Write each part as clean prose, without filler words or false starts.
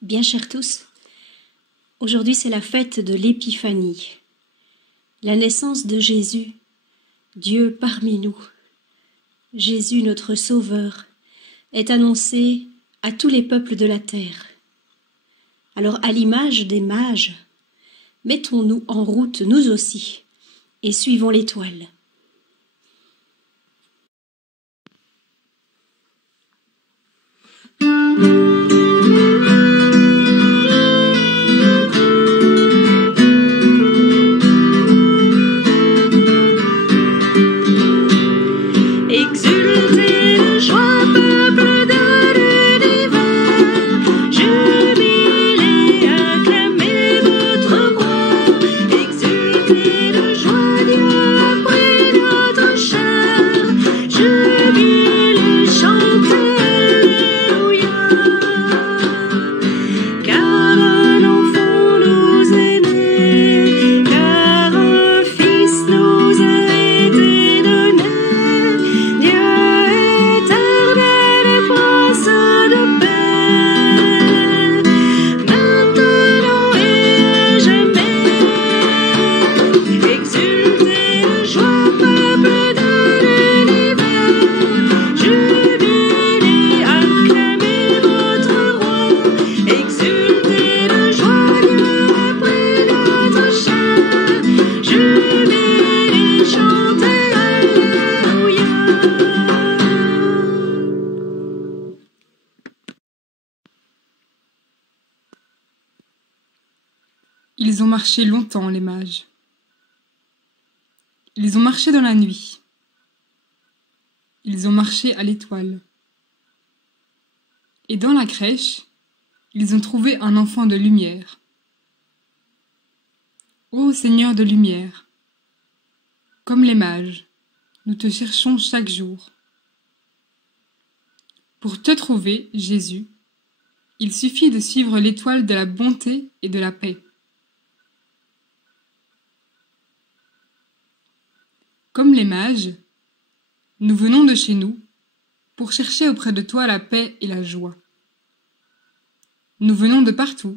Bien chers tous, aujourd'hui c'est la fête de l'Épiphanie, la naissance de Jésus, Dieu parmi nous. Jésus, notre Sauveur, est annoncé à tous les peuples de la terre. Alors à l'image des mages, mettons-nous en route nous aussi et suivons l'étoile. Ils ont marché longtemps, les mages. Ils ont marché dans la nuit. Ils ont marché à l'étoile. Et dans la crèche, ils ont trouvé un enfant de lumière. Ô Seigneur de lumière, comme les mages, nous te cherchons chaque jour. Pour te trouver, Jésus, il suffit de suivre l'étoile de la bonté et de la paix. Comme les mages, nous venons de chez nous pour chercher auprès de toi la paix et la joie. Nous venons de partout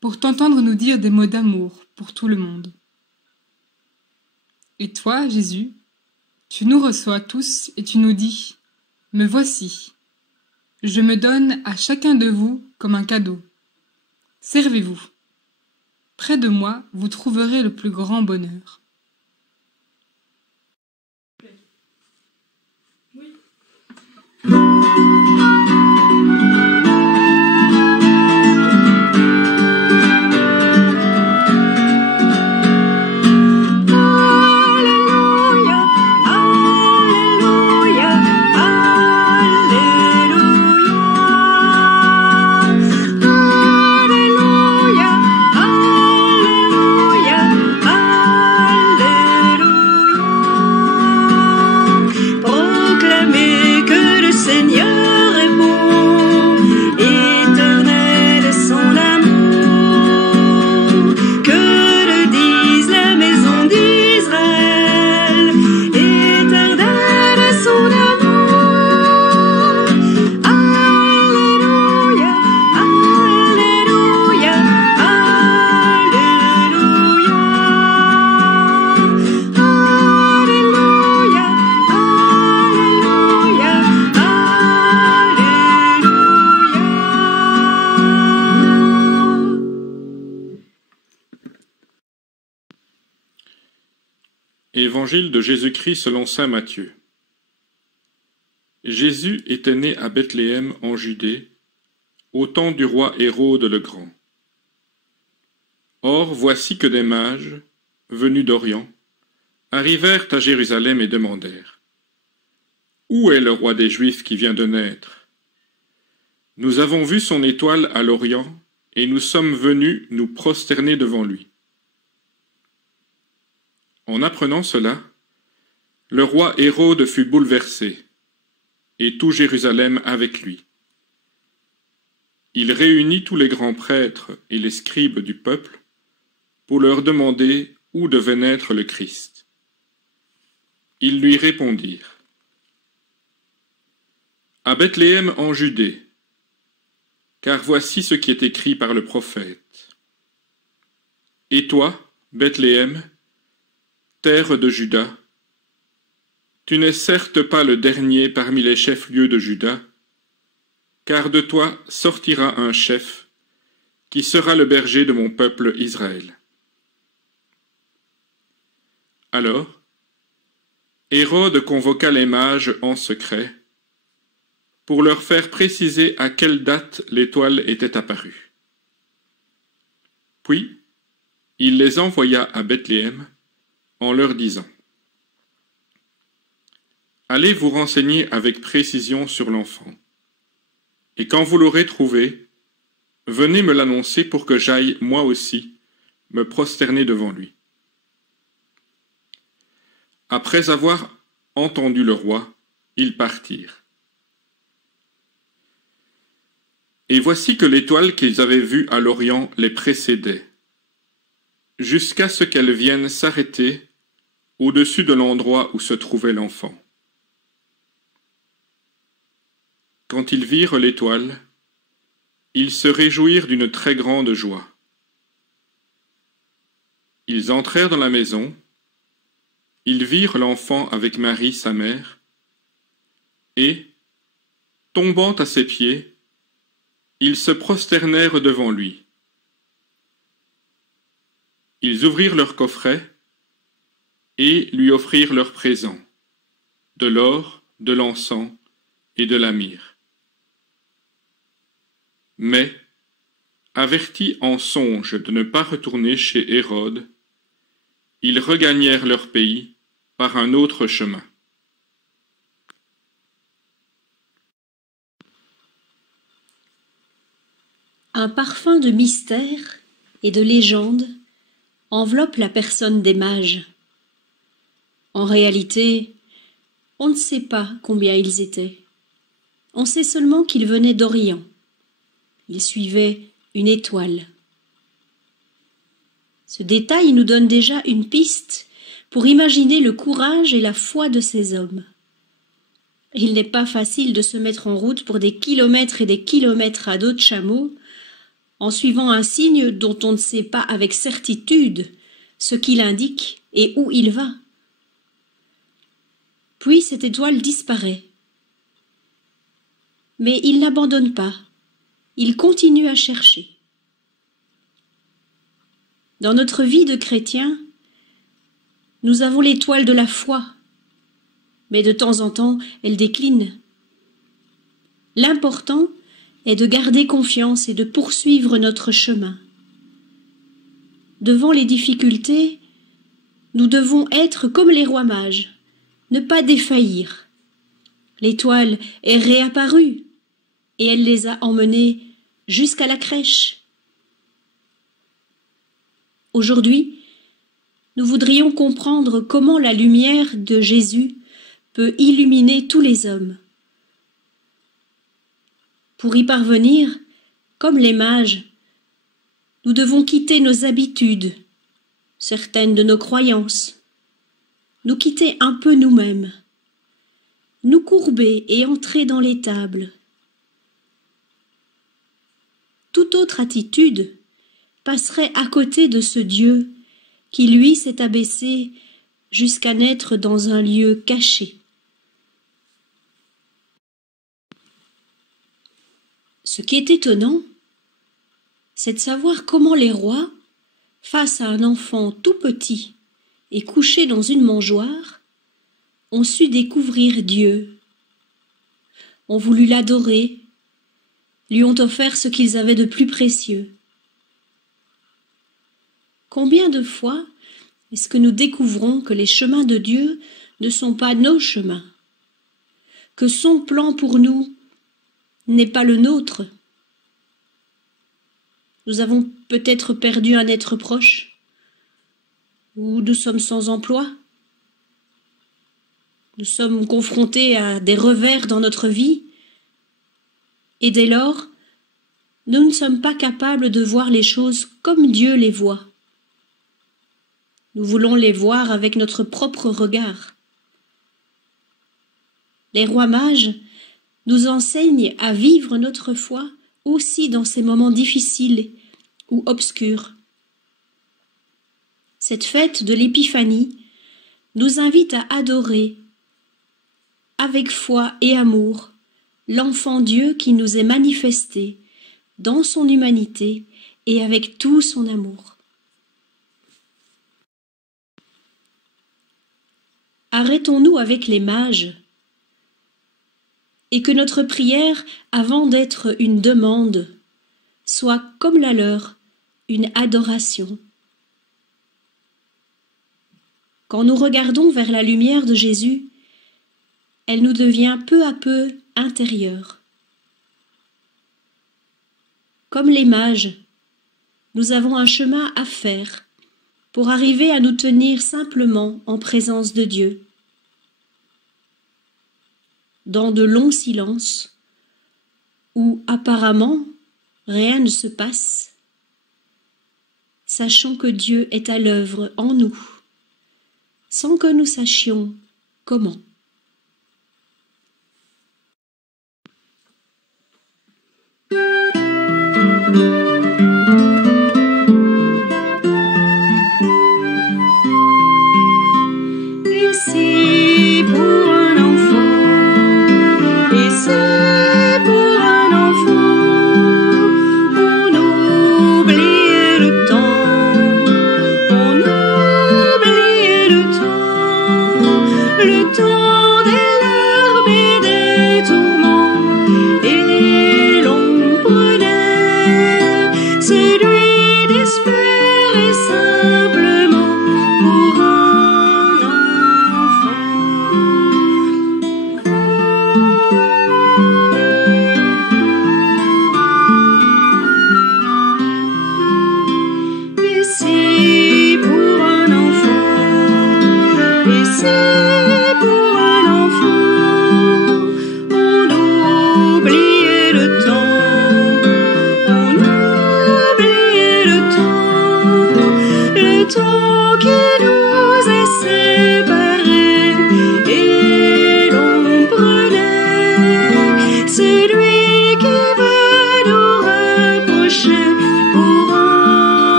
pour t'entendre nous dire des mots d'amour pour tout le monde. Et toi, Jésus, tu nous reçois tous et tu nous dis « Me voici, je me donne à chacun de vous comme un cadeau. Servez-vous. Près de moi, vous trouverez le plus grand bonheur. » Évangile de Jésus-Christ selon saint Matthieu. Jésus était né à Bethléem en Judée, au temps du roi Hérode le Grand. Or, voici que des mages, venus d'Orient, arrivèrent à Jérusalem et demandèrent : « Où est le roi des Juifs qui vient de naître ? Nous avons vu son étoile à l'Orient, et nous sommes venus nous prosterner devant lui. » En apprenant cela, le roi Hérode fut bouleversé, et tout Jérusalem avec lui. Il réunit tous les grands prêtres et les scribes du peuple pour leur demander où devait naître le Christ. Ils lui répondirent : « À Bethléem en Judée, car voici ce qui est écrit par le prophète. Et toi, Bethléem, terre de Juda, tu n'es certes pas le dernier parmi les chefs-lieux de Juda, car de toi sortira un chef, qui sera le berger de mon peuple Israël. Alors, Hérode convoqua les mages en secret, pour leur faire préciser à quelle date l'étoile était apparue. Puis, il les envoya à Bethléem, en leur disant: Allez vous renseigner avec précision sur l'enfant, et quand vous l'aurez trouvé, venez me l'annoncer pour que j'aille, moi aussi, me prosterner devant lui. Après avoir entendu le roi, ils partirent. Et voici que l'étoile qu'ils avaient vue à l'Orient les précédait, jusqu'à ce qu'elle vienne s'arrêter au-dessus de l'endroit où se trouvait l'enfant. Quand ils virent l'étoile, ils se réjouirent d'une très grande joie. Ils entrèrent dans la maison, ils virent l'enfant avec Marie, sa mère, et, tombant à ses pieds, ils se prosternèrent devant lui. Ils ouvrirent leur coffret et lui offrirent leurs présents, de l'or, de l'encens et de la myrrhe. Mais, avertis en songe de ne pas retourner chez Hérode, ils regagnèrent leur pays par un autre chemin. Un parfum de mystère et de légende enveloppe la personne des mages. En réalité, on ne sait pas combien ils étaient. On sait seulement qu'ils venaient d'Orient. Ils suivaient une étoile. Ce détail nous donne déjà une piste pour imaginer le courage et la foi de ces hommes. Il n'est pas facile de se mettre en route pour des kilomètres et des kilomètres à dos de chameau en suivant un signe dont on ne sait pas avec certitude ce qu'il indique et où il va. Puis cette étoile disparaît. Mais il n'abandonne pas. Il continue à chercher. Dans notre vie de chrétien, nous avons l'étoile de la foi, mais de temps en temps, elle décline. L'important est de garder confiance et de poursuivre notre chemin. Devant les difficultés, nous devons être comme les rois mages, ne pas défaillir. L'étoile est réapparue et elle les a emmenés jusqu'à la crèche. Aujourd'hui, nous voudrions comprendre comment la lumière de Jésus peut illuminer tous les hommes. Pour y parvenir, comme les mages, nous devons quitter nos habitudes, certaines de nos croyances, nous quitter un peu nous-mêmes, nous courber et entrer dans l'étable. Toute autre attitude passerait à côté de ce Dieu qui, lui, s'est abaissé jusqu'à naître dans un lieu caché. Ce qui est étonnant, c'est de savoir comment les rois, face à un enfant tout petit et couché dans une mangeoire, ont su découvrir Dieu, ont voulu l'adorer, lui ont offert ce qu'ils avaient de plus précieux. Combien de fois est-ce que nous découvrons que les chemins de Dieu ne sont pas nos chemins, que son plan pour nous n'est pas le nôtre? Nous avons peut-être perdu un être proche, ou nous sommes sans emploi. Nous sommes confrontés à des revers dans notre vie, et dès lors, nous ne sommes pas capables de voir les choses comme Dieu les voit. Nous voulons les voir avec notre propre regard. Les rois mages nous enseignent à vivre notre foi aussi dans ces moments difficiles ou obscurs. Cette fête de l'Épiphanie nous invite à adorer, avec foi et amour, l'enfant Dieu qui nous est manifesté dans son humanité et avec tout son amour. Arrêtons-nous avec les mages et que notre prière, avant d'être une demande, soit comme la leur, une adoration. Quand nous regardons vers la lumière de Jésus, elle nous devient peu à peu intérieure. Comme les mages, nous avons un chemin à faire pour arriver à nous tenir simplement en présence de Dieu. Dans de longs silences, où apparemment rien ne se passe, sachant que Dieu est à l'œuvre en nous, sans que nous sachions comment.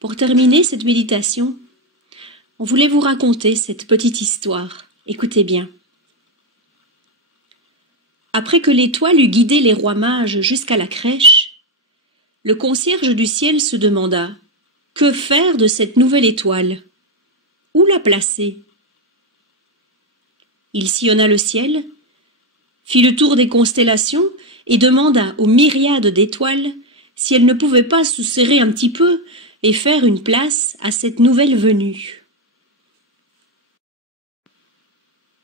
Pour terminer cette méditation, on voulait vous raconter cette petite histoire. Écoutez bien. Après que l'étoile eut guidé les rois mages jusqu'à la crèche, le concierge du ciel se demanda « Que faire de cette nouvelle étoile? Où la placer ?» Il sillonna le ciel, fit le tour des constellations et demanda aux myriades d'étoiles si elles ne pouvaient pas se serrer un petit peu et faire une place à cette nouvelle venue.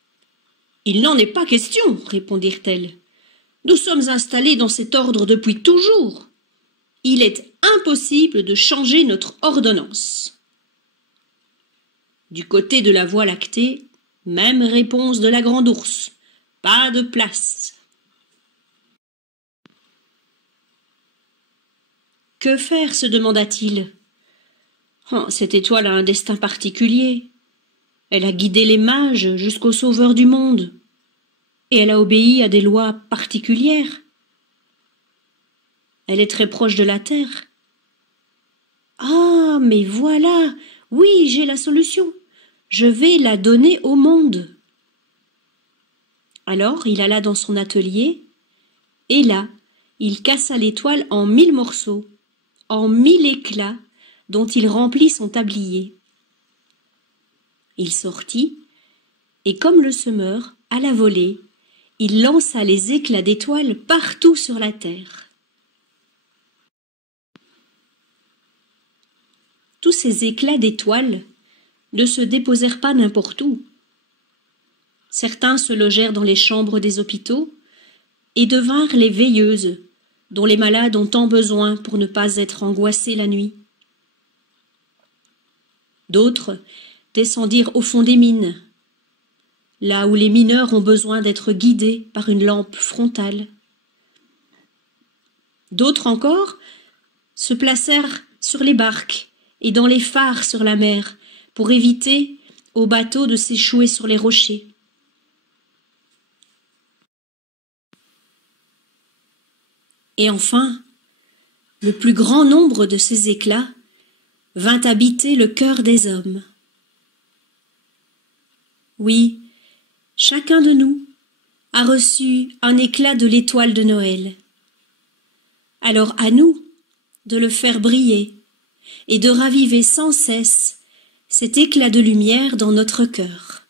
« Il n'en est pas question, répondirent-elles. Nous sommes installés dans cet ordre depuis toujours. Il est impossible de changer notre ordonnance. » Du côté de la Voie lactée, même réponse de la grande ours. Pas de place. Que faire, se demanda-t-il. Oh, cette étoile a un destin particulier. Elle a guidé les mages jusqu'au Sauveur du monde. Et elle a obéi à des lois particulières. Elle est très proche de la terre. Ah, mais voilà! Oui, j'ai la solution. Je vais la donner au monde. Alors il alla dans son atelier, et là, il cassa l'étoile en 1000 morceaux, en 1000 éclats, dont il remplit son tablier. Il sortit, et comme le semeur, à la volée, il lança les éclats d'étoiles partout sur la terre. Tous ces éclats d'étoiles ne se déposèrent pas n'importe où. Certains se logèrent dans les chambres des hôpitaux et devinrent les veilleuses dont les malades ont tant besoin pour ne pas être angoissés la nuit. D'autres descendirent au fond des mines, là où les mineurs ont besoin d'être guidés par une lampe frontale, D'autres encore se placèrent sur les barques et dans les phares sur la mer pour éviter aux bateaux de s'échouer sur les rochers. Et enfin, le plus grand nombre de ces éclats vint habiter le cœur des hommes. Oui, chacun de nous a reçu un éclat de l'étoile de Noël. Alors à nous de le faire briller et de raviver sans cesse cet éclat de lumière dans notre cœur.